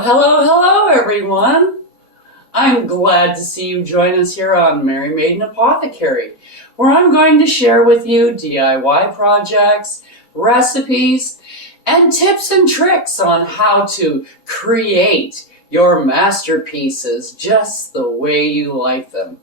Hello, everyone. I'm glad to see you join us here on Mary Maiden Apothecary, where I'm going to share with you DIY projects, recipes, and tips and tricks on how to create your masterpieces just the way you like them.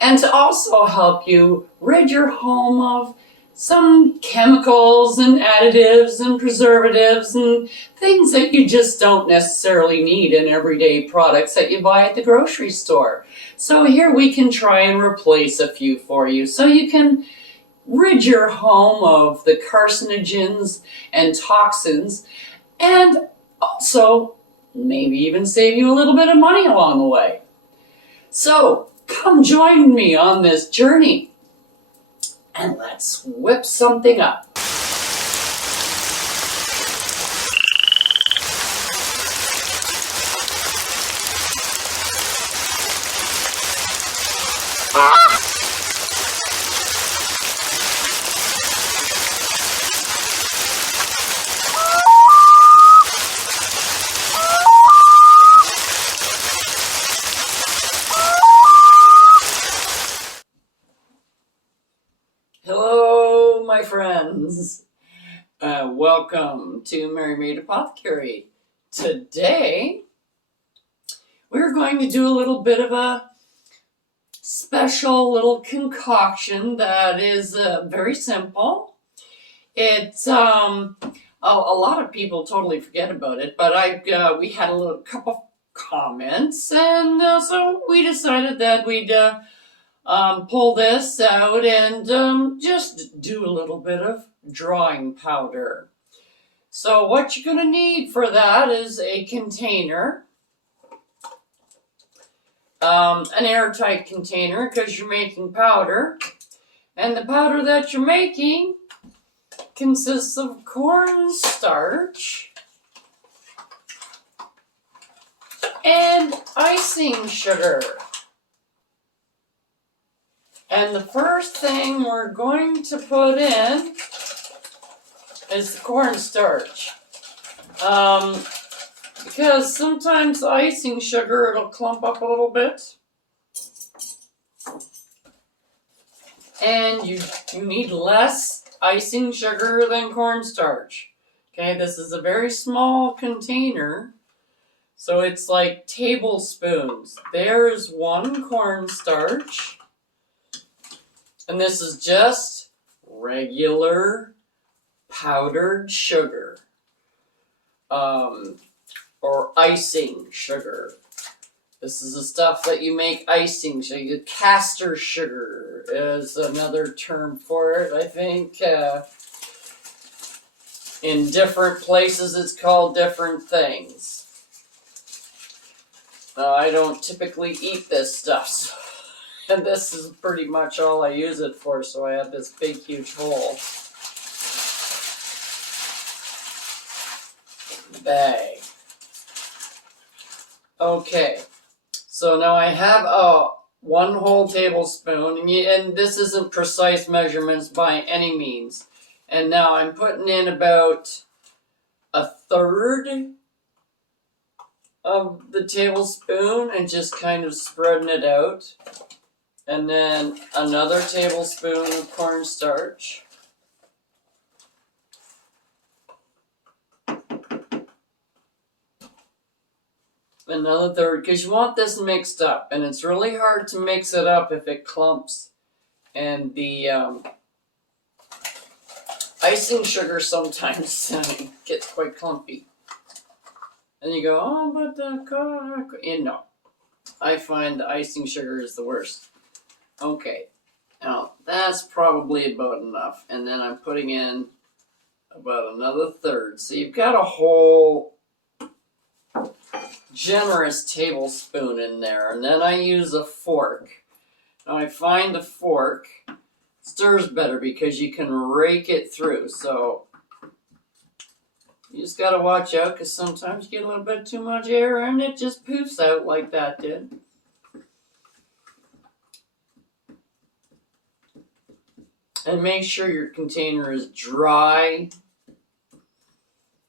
And to also help you rid your home of some chemicals and additives and preservatives and things that you just don't necessarily need in everyday products that you buy at the grocery store. So here we can try and replace a few for you so you can rid your home of the carcinogens and toxins, and also maybe even save you a little bit of money along the way. So come join me on this journey and let's whip something up. Hello, my friends. Welcome to Mary Maid Apothecary. Today, we're going to do a little bit of a special little concoction that is very simple. It's a lot of people totally forget about it, but we had a little couple of comments, and so we decided that we'd pull this out and just do a little bit of drawing powder. So what you're going to need for that is a container, an airtight container because you're making powder, and the powder that you're making consists of cornstarch and icing sugar. And the first thing we're going to put in is the cornstarch. Because sometimes the icing sugar, it'll clump up a little bit. And you need less icing sugar than cornstarch. Okay, this is a very small container. So it's like tablespoons. There's one cornstarch. And this is just regular powdered sugar, or icing sugar. This is the stuff that you make icing sugar. Castor sugar is another term for it, I think. In different places, it's called different things. I don't typically eat this stuff, so. And this is pretty much all I use it for, so I have this big, huge hole. Bag. Okay, so now I have one whole tablespoon, and this isn't precise measurements by any means. And now I'm putting in about a third of the tablespoon and just kind of spreading it out. And then another tablespoon of cornstarch. Another third, because you want this mixed up. And it's really hard to mix it up if it clumps. And the icing sugar sometimes gets quite clumpy. And you go, oh, but no. I find the icing sugar is the worst. Okay, now that's probably about enough. And then I'm putting in about another third. So you've got a whole generous tablespoon in there. And then I use a fork. Now I find the fork stirs better because you can rake it through. So you just got to watch out because sometimes you get a little bit too much air and it just poofs out like that did. And make sure your container is dry,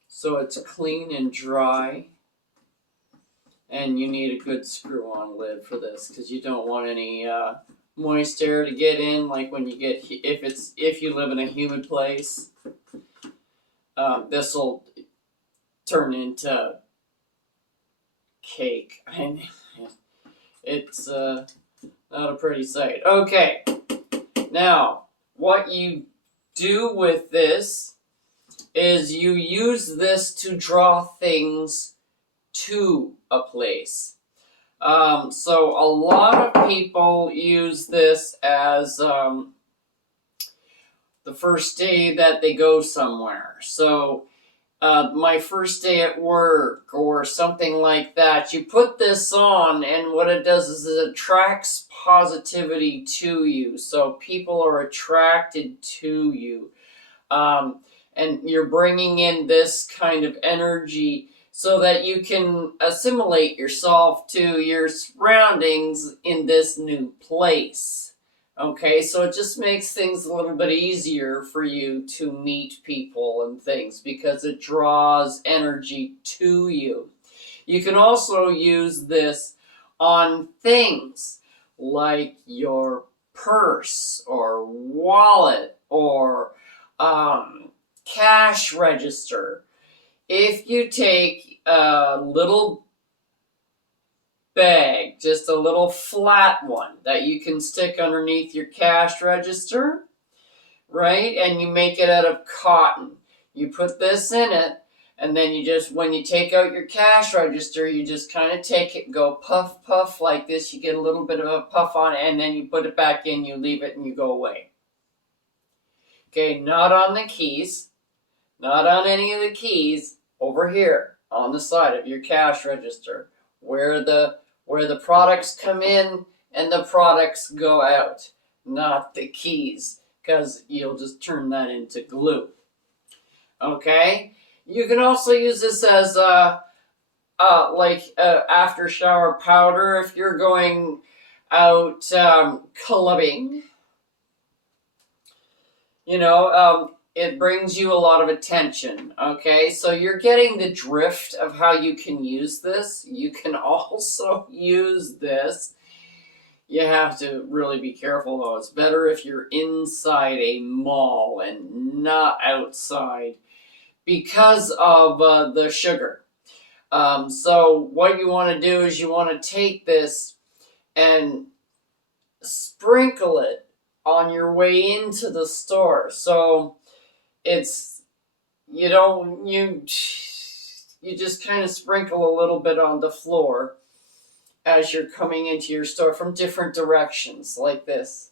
so it's clean and dry. And you need a good screw-on lid for this because you don't want any moist air to get in. Like when you get if you live in a humid place, this will turn into cake. And it's not a pretty sight. Okay, now what you do with this is you use this to draw things to a place. So a lot of people use this as the first day that they go somewhere. So my first day at work or something like that, you put this on, and what it does is it attracts positivity to you. So people are attracted to you. And you're bringing in this kind of energy so that you can assimilate yourself to your surroundings in this new place. Okay, so it just makes things a little bit easier for you to meet people and things because it draws energy to you. You can also use this on things like your purse or wallet or cash register. If you take a little bag, just a little flat one that you can stick underneath your cash register, right? And you make it out of cotton. You put this in it, and then you just, when you take out your cash register, you just kind of take it and go puff, puff like this. You get a little bit of a puff on it, and then you put it back in, you leave it, and you go away. Okay, not on the keys. Not on any of the keys, over here on the side of your cash register, where the products come in and the products go out, not the keys, because you'll just turn that into glue. Okay, you can also use this as after shower powder if you're going out clubbing. It brings you a lot of attention, okay? So you're getting the drift of how you can use this. You can also use this. You have to really be careful, though. It's better if you're inside a mall and not outside because of the sugar. So what you want to do is you want to take this and sprinkle it on your way into the store. So it's, you just kind of sprinkle a little bit on the floor as you're coming into your store from different directions like this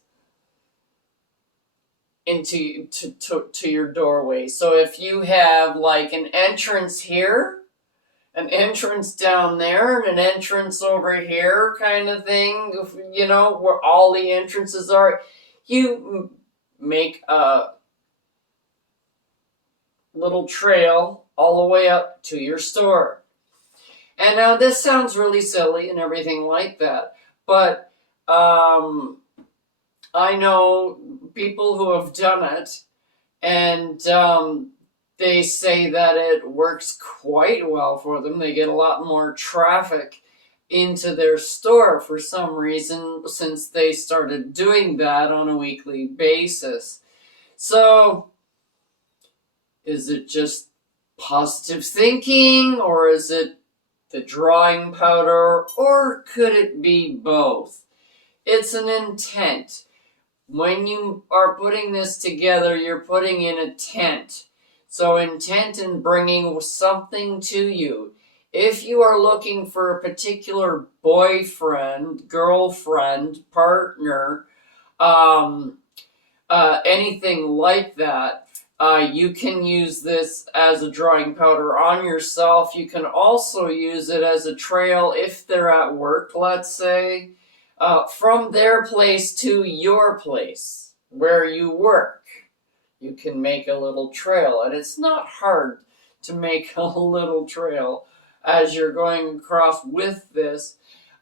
into to your doorway. So if you have like an entrance here, an entrance down there, and an entrance over here kind of thing, where all the entrances are, you make a little trail all the way up to your store. And now this sounds really silly and everything like that, but I know people who have done it, and they say that it works quite well for them. They get a lot more traffic into their store for some reason since they started doing that on a weekly basis. So is it just positive thinking, or is it the drawing powder, or could it be both? It's an intent. When you are putting this together, you're putting in a tent. So intent in bringing something to you. If you are looking for a particular boyfriend, girlfriend, partner, anything like that, you can use this as a drawing powder on yourself. You can also use it as a trail if they're at work, let's say, from their place to your place where you work. You can make a little trail, and it's not hard to make a little trail as you're going across with this.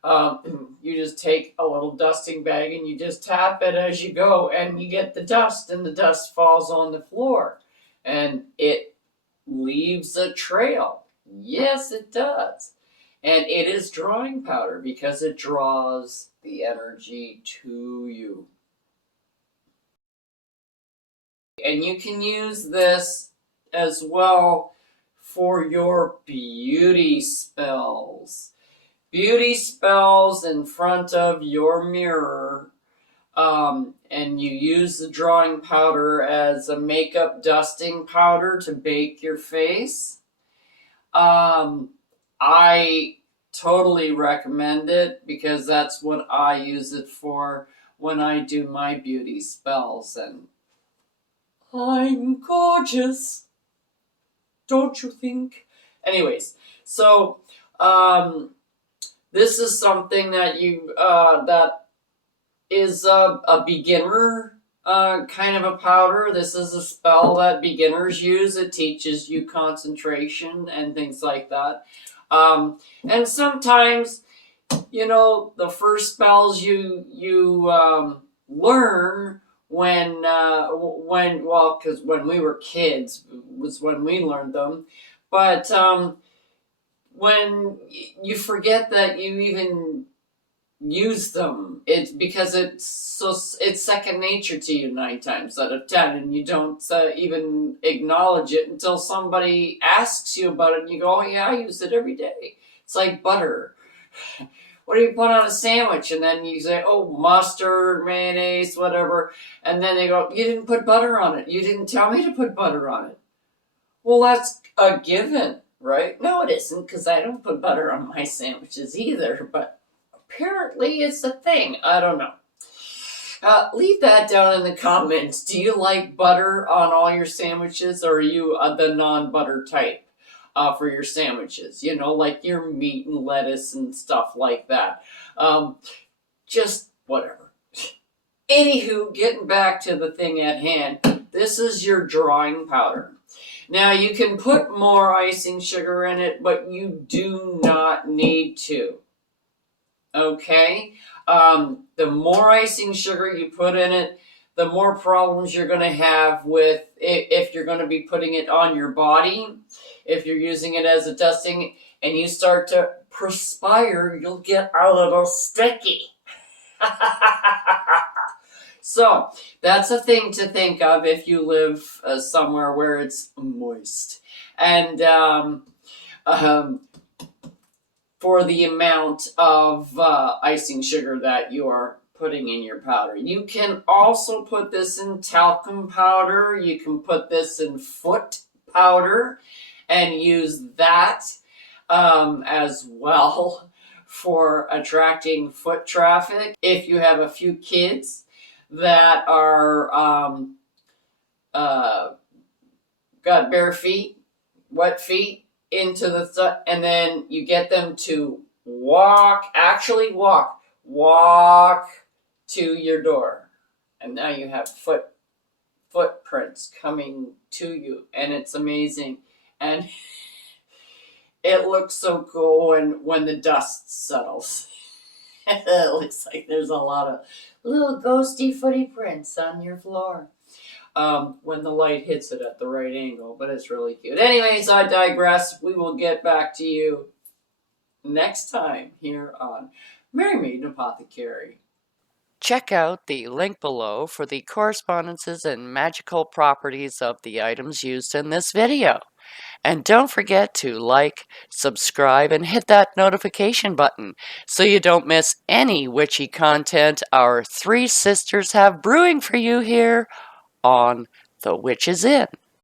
You just take a little dusting bag and you just tap it as you go, and you get the dust, and the dust falls on the floor and it leaves a trail. Yes, it does. And it is drawing powder because it draws the energy to you. And you can use this as well for your beauty spells. Beauty spells in front of your mirror, and you use the drawing powder as a makeup dusting powder to bake your face. I totally recommend it because that's what I use it for when I do my beauty spells, and I'm gorgeous, don't you think? Anyways, so this is something that that is a beginner kind of a powder. This is a spell that beginners use. It teaches you concentration and things like that. And sometimes, the first spells you learn because when we were kids was when we learned them, but when you forget that you even use them, it's because it's second nature to you 9 times out of 10, and you don't even acknowledge it until somebody asks you about it, and you go, "Oh yeah, I use it every day." It's like butter. What do you put on a sandwich? And then you say, "Oh, mustard, mayonnaise, whatever," and then they go, "You didn't put butter on it. You didn't tell me to put butter on it." Well, that's a given, right? No, it isn't, because I don't put butter on my sandwiches either, but apparently it's a thing. I don't know. Leave that down in the comments. Do you like butter on all your sandwiches, or are you the non-butter type for your sandwiches? Like your meat and lettuce and stuff like that. Just whatever. Anywho, getting back to the thing at hand, this is your drawing powder. Now, you can put more icing sugar in it, but you do not need to. Okay? The more icing sugar you put in it, the more problems you're going to have with it if you're going to be putting it on your body. If you're using it as a dusting and you start to perspire, you'll get a little sticky. So that's a thing to think of if you live somewhere where it's moist. And for the amount of icing sugar that you are putting in your powder. You can also put this in talcum powder. You can put this in foot powder and use that as well for attracting foot traffic. If you have a few kids that are got bare feet, wet feet, into the stuff, and then you get them to walk to your door, and now you have footprints coming to you, and it's amazing, and it looks so cool when the dust settles. It looks like there's a lot of little ghosty footy prints on your floor. When the light hits it at the right angle, but it's really cute. Anyways, I digress. We will get back to you next time here on Mary Maiden Apothecary. Check out the link below for the correspondences and magical properties of the items used in this video. And don't forget to like, subscribe, and hit that notification button so you don't miss any witchy content our three sisters have brewing for you here on The Witches Inn.